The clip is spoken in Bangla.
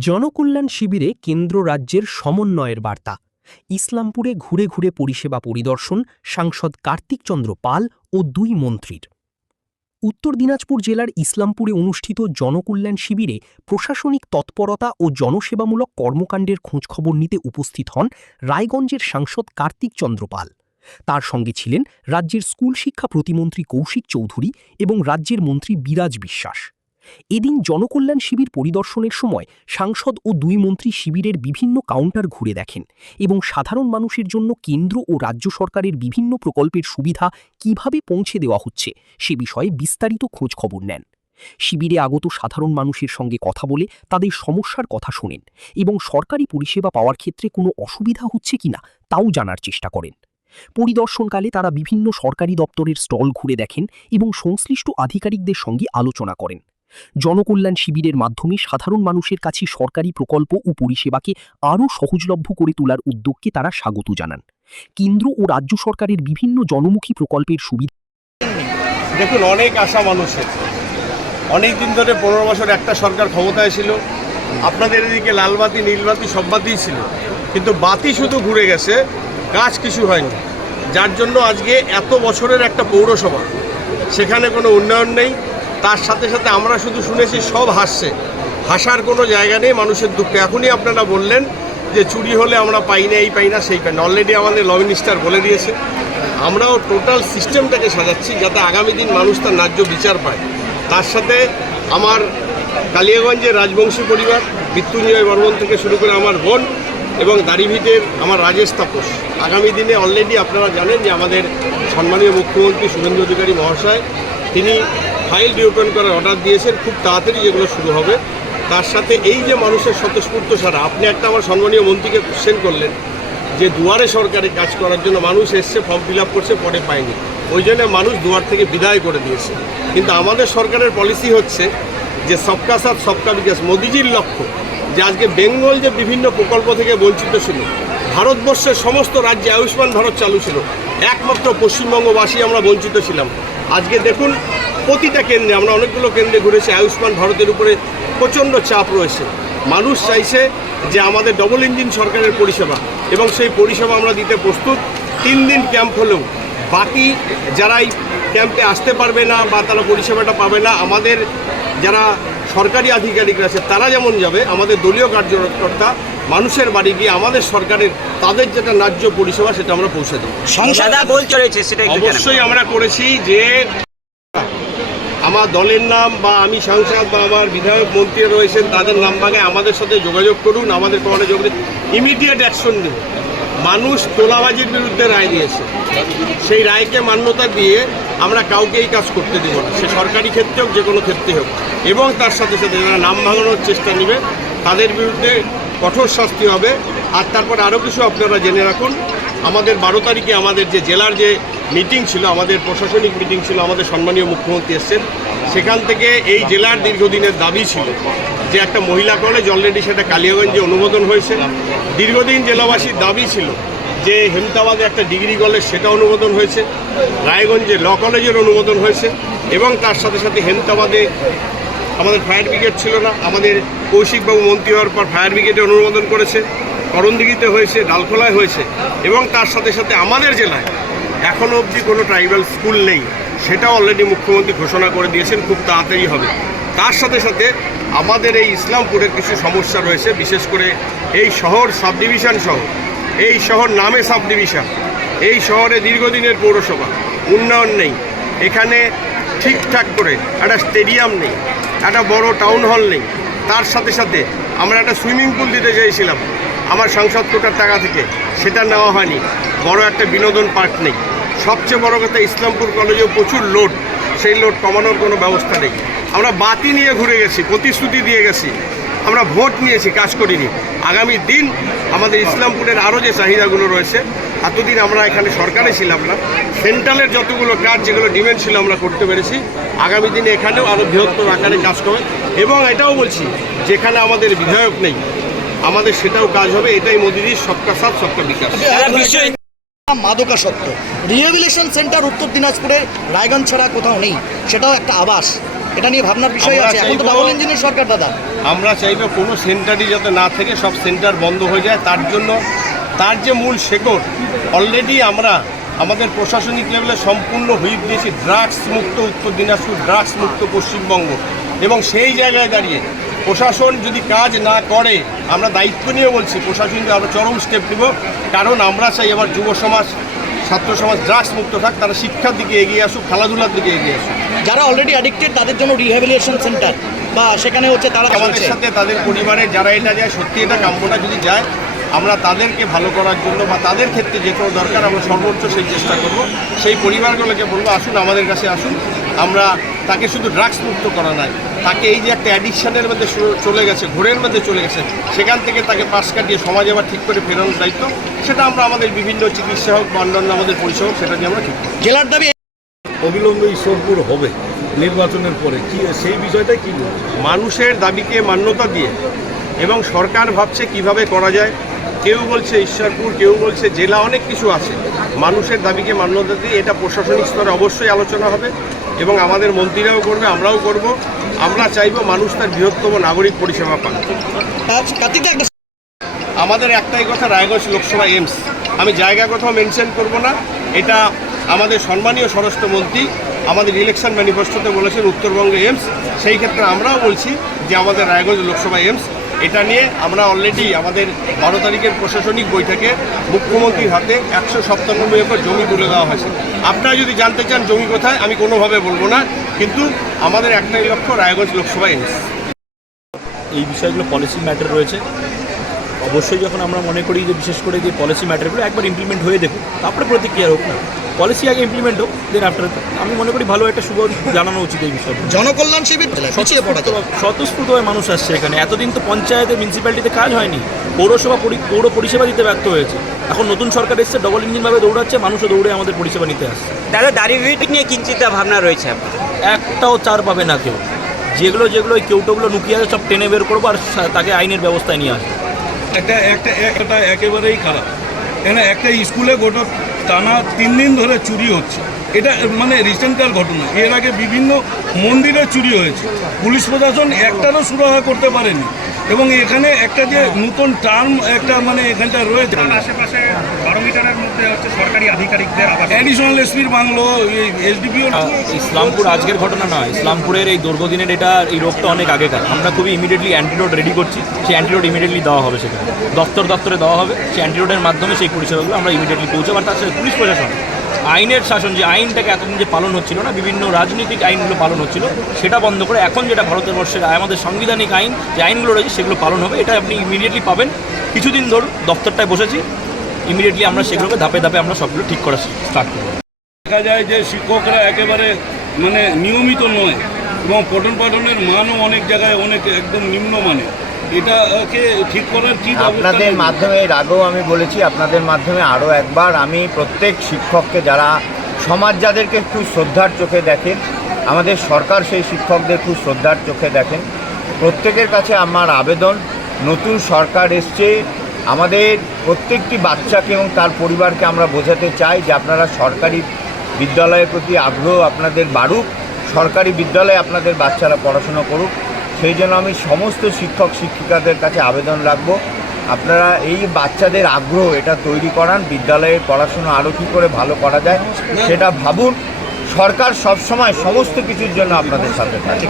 জনকল্যাণ শিবিরে কেন্দ্র রাজ্যের সমন্বয়ের বার্তা। ইসলামপুরে ঘুরে ঘুরে পরিষেবা পরিদর্শন সাংসদ কার্তিক চন্দ্র পাল ও দুই মন্ত্রীর। উত্তর দিনাজপুর জেলার ইসলামপুরে অনুষ্ঠিত জনকল্যাণ শিবিরে প্রশাসনিক তৎপরতা ও জনসেবামূলক কর্মকাণ্ডের খোঁজখবর নিতে উপস্থিত হন রায়গঞ্জের সাংসদ কার্তিক চন্দ্র পাল। তার সঙ্গে ছিলেন রাজ্যের স্কুল শিক্ষা প্রতিমন্ত্রী কৌশিক চৌধুরী এবং রাজ্যের মন্ত্রী বিরাজ বিশ্বাস। এদিন জনকল্যাণ শিবির পরিদর্শনের সময় সাংসদ ও দুই মন্ত্রী শিবিরের বিভিন্ন কাউন্টার ঘুরে দেখেন এবং সাধারণ মানুষের জন্য কেন্দ্র ও রাজ্য সরকারের বিভিন্ন প্রকল্পের সুবিধা কিভাবে পৌঁছে দেওয়া হচ্ছে সে বিষয়ে বিস্তারিত খোঁজ খবর নেন। শিবিরে আগত সাধারণ মানুষের সঙ্গে কথা বলে তাদের সমস্যার কথা শোনেন এবং সরকারি পরিষেবা পাওয়ার ক্ষেত্রে কোনো অসুবিধা হচ্ছে কিনা তাও জানার চেষ্টা করেন। পরিদর্শনকালে তারা বিভিন্ন সরকারি দপ্তরের স্টল ঘুরে দেখেন এবং সংশ্লিষ্ট আধিকারিকদের সঙ্গে আলোচনা করেন। জনকল্যাণ শিবিরের মাধ্যমে সাধারণ মানুষের কাছে সরকারি প্রকল্প ও পরিষেবাকে আরও সহজলভ্য করে তোলার উদ্যোগকে তারা স্বাগত জানান। কেন্দ্র ও রাজ্য সরকারের বিভিন্ন জনমুখী প্রকল্পের সুবিধা দেখুন, অনেক আশা মানুষের। অনেক দিন ধরে 15 বছর একটা সরকার ক্ষমতায় ছিল। আপনাদের এদিকে লালবাতি নীলবাতি সব বাতিই ছিল, কিন্তু বাতি শুধু ঘুরে গেছে, কাজ কিছু হয়নি। যার জন্য আজকে এত বছরের একটা পৌরসভা, সেখানে কোনো উন্নয়ন নেই। তার সাথে সাথে আমরা শুধু শুনেছি সব হাসছে, হাসার কোনো জায়গা নেই মানুষের দুঃখে। এখনই আপনারা বললেন যে চুরি হলে আমরা পাই না, এই পাই না, সেই পাই না। অলরেডি আমাদের ল মিনিস্টার বলে দিয়েছে। আমরাও টোটাল সিস্টেমটাকে সাজাচ্ছি যাতে আগামী দিন মানুষ তার ন্যায্য বিচার পায়। তার সাথে আমার কালিয়াগঞ্জের রাজবংশী পরিবার, মৃত্যুঞ্জয় বর্মন থেকে শুরু করে আমার বোন এবং দাড়িভিটের আমার রাজেশ তাপস, আগামী দিনে অলরেডি আপনারা জানেন যে আমাদের সম্মানীয় মুখ্যমন্ত্রী শুভেন্দু অধিকারী মহাশয় তিনি ফাইল রিওপেন করার অর্ডার দিয়েছেন। খুব তাড়াতাড়ি যেগুলো শুরু হবে। তার সাথে এই যে মানুষের স্বতঃস্ফূর্ত সারা, আপনি একটা আমার সম্মানীয় মন্ত্রীকে কোশ্চেন করলেন যে দুয়ারে সরকারে কাজ করার জন্য মানুষ এসছে, ফর্ম ফিল আপ করছে, পরে পায়নি, ওই জন্য মানুষ দুয়ার থেকে বিদায় করে দিয়েছে। কিন্তু আমাদের সরকারের পলিসি হচ্ছে যে সবকা সাথ সবকা বিকাশ। মোদিজির লক্ষ্য যে আজকে বেঙ্গল যে বিভিন্ন প্রকল্প থেকে বঞ্চিত ছিল, ভারতবর্ষের সমস্ত রাজ্যে আয়ুষ্মান ভারত চালু ছিল, একমাত্র পশ্চিমবঙ্গবাসী আমরা বঞ্চিত ছিলাম। আজকে দেখুন প্রতিটা কেন্দ্রে, আমরা অনেকগুলো কেন্দ্রে ঘুরেছি, আয়ুষ্মান ভারতের উপরে প্রচণ্ড চাপ রয়েছে। মানুষ চাইছে যে আমাদের ডবল ইঞ্জিন সরকারের পরিষেবা, এবং সেই পরিষেবা আমরা দিতে প্রস্তুত। 3 দিন ক্যাম্প হলেও বাকি যারা এই ক্যাম্পে আসতে পারবে না বা তারা পরিষেবাটা পাবে না, আমাদের যারা সরকারি আধিকারিকরা আছে তারা যেমন যাবে, আমাদের দলীয় কার্যকর্তা মানুষের বাড়ি গিয়ে আমাদের সরকারের তাদের যেটা ন্যায্য পরিষেবা সেটা আমরা পৌঁছে দেবো। অবশ্যই আমরা করেছি যে আমার দলের নাম বা আমি সাংসদ বা আমার বিধায়ক মন্ত্রী রয়েছেন তাদের নাম ভাগে আমাদের সাথে যোগাযোগ করুন, আমাদের প্রমাণে যোগ দিন, ইমিডিয়েট অ্যাকশন নেব। মানুষ তোলাবাজির বিরুদ্ধে রায় দিয়েছে, সেই রায়কে মান্যতা দিয়ে আমরা কাউকে এই কাজ করতে দেব না, সে সরকারি ক্ষেত্রে হোক, যে কোনো ক্ষেত্রে হোক। এবং তার সাথে সাথে যারা নাম ভাঙানোর চেষ্টা নেবে তাদের বিরুদ্ধে কঠোর শাস্তি হবে। আর তারপর আরও কিছু আপনারা জেনে রাখুন, আমাদের 12 তারিখে আমাদের যে জেলার যে মিটিং ছিল, আমাদের প্রশাসনিক মিটিং ছিল, আমাদের সম্মানীয় মুখ্যমন্ত্রী এসছেন। সেখান থেকে এই জেলার দীর্ঘদিনের দাবি ছিল যে একটা মহিলা কলেজ, অলরেডি সেটা কালিয়াগঞ্জে অনুমোদন হয়েছে। দীর্ঘদিন জেলাবাসীর দাবি ছিল যে হেমতাবাদে একটা ডিগ্রি কলেজ, সেটা অনুমোদন হয়েছে। রায়গঞ্জে ল কলেজের অনুমোদন হয়েছে। এবং তার সাথে সাথে হেমতাবাদে আমাদের ফায়ার ব্রিগেড ছিল না, আমাদের কৌশিকবাবু মন্ত্রী হওয়ার পর ফায়ার ব্রিগেডে অনুমোদন করেছে, করণদিঘিতে হয়েছে, ডালখোলায় হয়েছে। এবং তার সাথে সাথে আমাদের জেলায় এখনও অবধি কোনো ট্রাইবাল স্কুল নেই, সেটাও অলরেডি মুখ্যমন্ত্রী ঘোষণা করে দিয়েছেন, খুব তাড়াতাড়ি হবে। তার সাথে সাথে আমাদের এই ইসলামপুরের কিছু সমস্যা রয়েছে, বিশেষ করে এই শহর সাব ডিভিশন শহর, এই শহর নামে সাব ডিভিশন, এই শহরে দীর্ঘদিনের পৌরসভা, উন্নয়ন নেই, এখানে ঠিকঠাক করে একটা স্টেডিয়াম নেই, একটা বড় টাউন হল নেই। তার সাথে সাথে আমরা একটা সুইমিং পুল দিতে চাইছিলাম আমার সংসদ কোটার টাকা থেকে, সেটা নেওয়া হয়নি। বড় একটা বিনোদন পার্ক নেই। সবচেয়ে বড় কথা, ইসলামপুর কলেজেও প্রচুর লোড, সেই লোড কমানোর কোনো ব্যবস্থা নেই। আমরা বাতি নিয়ে ঘুরে গেছি, প্রতিশ্রুতি দিয়ে গেছি, আমরা ভোট নিয়েছি, কাজ করিনি। আগামী দিন আমাদের ইসলামপুরের আরও যে চাহিদাগুলো রয়েছে, এতদিন আমরা এখানে সরকারে ছিলাম না, সেন্ট্রালের যতগুলো কাজ যেগুলো ডিমেন্ড ছিল আমরা করতে পেরেছি। আগামী দিনে এখানেও আরও বৃহত্তর আকারে কাজ করবে। এবং এটাও বলছি, যেখানে আমাদের বিধায়ক নেই আমাদের সেটাও কাজ হবে। এটাই মোদিজির সবকা সাথ সবকা বিকাশ। মাদকাসক্ত রিহ্যাবিলিটেশন সেন্টার উত্তর দিনাজপুরের রায়গঞ্জ ছাড়া কোথাও নেই, সেটাও একটা আবাস। এটা নিয়ে ভাবনার বিষয় আমরা আছে। এখন তো চাইবো- ডাবল ইঞ্জিনের সরকার দাদা। আমরা চাইবো কোনো সেন্টারই যাতে না থেকে সব সেন্টার বন্ধ হয়ে যায়। তার জন্য তার যে মূল শেকড় অলরেডি আমরা আমাদের প্রশাসনিক লেভেলে সম্পূর্ণ হুইপ দিয়েছি, ড্রাগস মুক্ত উত্তর দিনাজপুর, ড্রাগস মুক্ত পশ্চিমবঙ্গ। এবং সেই জায়গায় দাঁড়িয়ে প্রশাসন যদি কাজ না করে, আমরা দায়িত্ব নিয়ে বলছি প্রশাসনকে আমরা চরম স্টেপ নেব। কারণ আমরা চাই আবার যুব সমাজ, ছাত্র সমাজ ড্রাগস মুক্ত থাক, তারা শিক্ষার দিকে এগিয়ে আসুক, খেলাধুলার দিকে এগিয়ে আসুক। যারা অলরেডি অ্যাডিক্টেড তাদের জন্য রিহ্যাবিলিটেশন সেন্টার বা সেখানে হচ্ছে তারা আমাদের চলছে। সাথে তাদের পরিবারের যারা এটা যায়, সত্যি এটা কাম্য না, যদি যায় আমরা তাদেরকে ভালো করার জন্য বা তাদের ক্ষেত্রে যে কোনো দরকার আমরা সর্বোচ্চ সেই চেষ্টা করব। সেই পরিবারগুলোকে বলবো আসুন আমাদের কাছে আসুন, আমরা তাকে শুধু ড্রাগস মুক্ত করা নাই, তাকে এই যে একটা অ্যাডিকশানের মধ্যে চলে গেছে, ঘোরের মধ্যে চলে গেছে, সেখান থেকে তাকে পাশ কাটিয়ে সমাজে আবার ঠিক করে ফেরানোর দায়িত্ব, সেটা আমরা আমাদের বিভিন্ন চিকিৎসা হোক বা অন্যান্য আমাদের পরিষেবা হোক, সেটা নিয়ে আমরা ঠিক করব। জেলার দাবি অবিলম্বে ঈশ্বরপুর হবে নির্বাচনের পরে, কি সেই বিষয়টা কি বলবো? মানুষের দাবিকে মান্যতা দিয়ে এবং সরকার ভাবছে কিভাবে করা যায়, কেউ বলছে ঈশ্বরপুর, কেউ বলছে জেলা, অনেক কিছু আছে। মানুষের দাবিকে মান্যতা দিয়ে এটা প্রশাসনিক স্তরে অবশ্যই আলোচনা হবে এবং আমাদের মন্ত্রীরাও করবে, আমরাও করব। আমরা চাইব মানুষ তার বৃহত্তম নাগরিক পরিষেবা পান। কার্তিক একটা আমাদের একটাই কথা, রায়গঞ্জ লোকসভা এইমস, আমি জায়গা কোথাও মেনশন করব না, এটা আমাদের সম্মানীয় স্বরাষ্ট্রমন্ত্রী আমাদের ইলেকশন ম্যানিফেস্টোতে বলেছেন উত্তরবঙ্গে এইমস। সেই ক্ষেত্রে আমরাও বলছি যে আমাদের রায়গঞ্জ লোকসভা এইমস, এটা নিয়ে আমরা অলরেডি আমাদের 12 তারিখের প্রশাসনিক বৈঠকে মুখ্যমন্ত্রীর হাতে 197 একর জমি তুলে দেওয়া হয়েছে। আপনারা যদি জানতে চান জমি কোথায়, আমি কোনোভাবে বলবো না, কিন্তু আমাদের একটাই লক্ষ্য রায়গঞ্জ লোকসভা এইমস। এই বিষয়গুলো পলিসি ম্যাটার রয়েছে। অবশ্যই যখন আমরা মনে করি যে বিশেষ করে যে পলিসি ম্যাটারগুলো একবার ইমপ্লিমেন্ট হয়ে দেখুন, তারপরে প্রতিক্রিয়া হোক না, পলিসি আগে ইমপ্লিমেন্ট হোক, দেন আফটার আমি মনে করি ভালো একটা শুভ জানানো উচিত এই বিষয়ে। জনকল্যাণ শিবির পিছিয়ে পড়া যায়। স্বতঃস্ফূর্তভাবে মানুষ আসছে এখানে। এতদিন তো পঞ্চায়েতে, মিউনিসিপ্যালিটিতে কাজ হয়নি, পৌরসভা পৌর পরিষেবা দিতে ব্যর্থ হয়েছে। এখন নতুন সরকার এসছে, ডবল ইঞ্জিনভাবে দৌড়াচ্ছে, মানুষও দৌড়ে আমাদের পরিষেবা নিতে আসছে। দাদা দাঁড়িয়ে নিয়ে কি চিন্তা ভাবনা রয়েছে আপনার? একটাও চার পাবে না কেউ। যেগুলো ওই কেউটোগুলো লুকিয়ে আছে সব টেনে বের করবো আর তাকে আইনের ব্যবস্থায় নিয়ে আসবো। একটা একেবারেই খারাপ। এখানে একটা স্কুলে গোটা টানা 3 দিন ধরে চুরি হচ্ছে। এটা মানে রিসেন্টকার ঘটনা। এর আগে বিভিন্ন মন্দিরে চুরি হয়েছে, পুলিশ প্রশাসন একটারও সুরাহা করতে পারেনি। এবং এখানে একটা যে নতুন টার্ম একটা মানে এখানটা রয়েছে, আশেপাশে 12 মিটারের মধ্যে হচ্ছে সরকারি আধিকারিকদের আবাস। অ্যাডিশনাল এসপির বাংলো, এসডিপিও। ইসলামপুর আজকের ঘটনা নয়, ইসলামপুরের এই দীর্ঘদিনের এই রোগটা অনেক আগেকার। আমরা খুবই ইমিডিয়েটলি অ্যান্টিডোট রেডি করছি, সেই অ্যান্টিডোট ইমিডিয়েটলি দেওয়া হবে, সেখানে দপ্তরে দেওয়া হবে। সেই অ্যান্টিডোটের মাধ্যমে সেই পরিষেবাগুলো আমরা ইমিডিয়েটলি পৌঁছাবো। আর তার সাথে পুলিশ প্রশাসন, আইনের শাসন, যে আইনটাকে এতদিন যে পালন হচ্ছিল না, বিভিন্ন রাজনৈতিক আইনগুলো পালন হচ্ছিল, সেটা বন্ধ করে এখন যেটা ভারতের বর্ষের আমাদের সাংবিধানিক আইন, যে আইনগুলো রয়েছে সেগুলো পালন হবে। এটা আপনি ইমিডিয়েটলি পাবেন। কিছুদিন ধরে দপ্তরটায় বসেছি, ইমিডিয়েটলি আমরা সেগুলোকে ধাপে ধাপে আমরা সবগুলো ঠিক করা স্টার্ট করব। দেখা যায় যে শিক্ষকরা একেবারে মানে নিয়মিত নয় এবং পঠন পাঠনের মানও অনেক জায়গায় অনেক একদম নিম্নমানের। এটাকে ঠিক করার কি ব্যবস্থা আপনাদের নেবেন? মাধ্যমে এর আগেও আমি বলেছি, আপনাদের মাধ্যমে আরও একবার আমি প্রত্যেক শিক্ষককে, যারা সমাজ যাদেরকে খুব শ্রদ্ধার চোখে দেখেন, আমাদের সরকার সেই শিক্ষকদের খুব শ্রদ্ধার চোখে দেখেন, প্রত্যেকের কাছে আমার আবেদন, নতুন সরকার এসছে, আমাদের প্রত্যেকটি বাচ্চাকে এবং তার পরিবারকে আমরা বোঝাতে চাই যে আপনারা সরকারি বিদ্যালয়ের প্রতি আগ্রহ আপনাদের বাড়ুক, সরকারি বিদ্যালয়ে আপনাদের বাচ্চারা পড়াশোনা করুক। সেই জন্য আমি সমস্ত শিক্ষক শিক্ষিকাদের কাছে আবেদন রাখব, আপনারা এই বাচ্চাদের আগ্রহ এটা তৈরি করান, বিদ্যালয়ের পড়াশোনা আরও কী করে ভালো করা যায় সেটা ভাবুন। সরকার সবসময় সমস্ত কিছুর জন্য আপনাদের সাথে থাকে।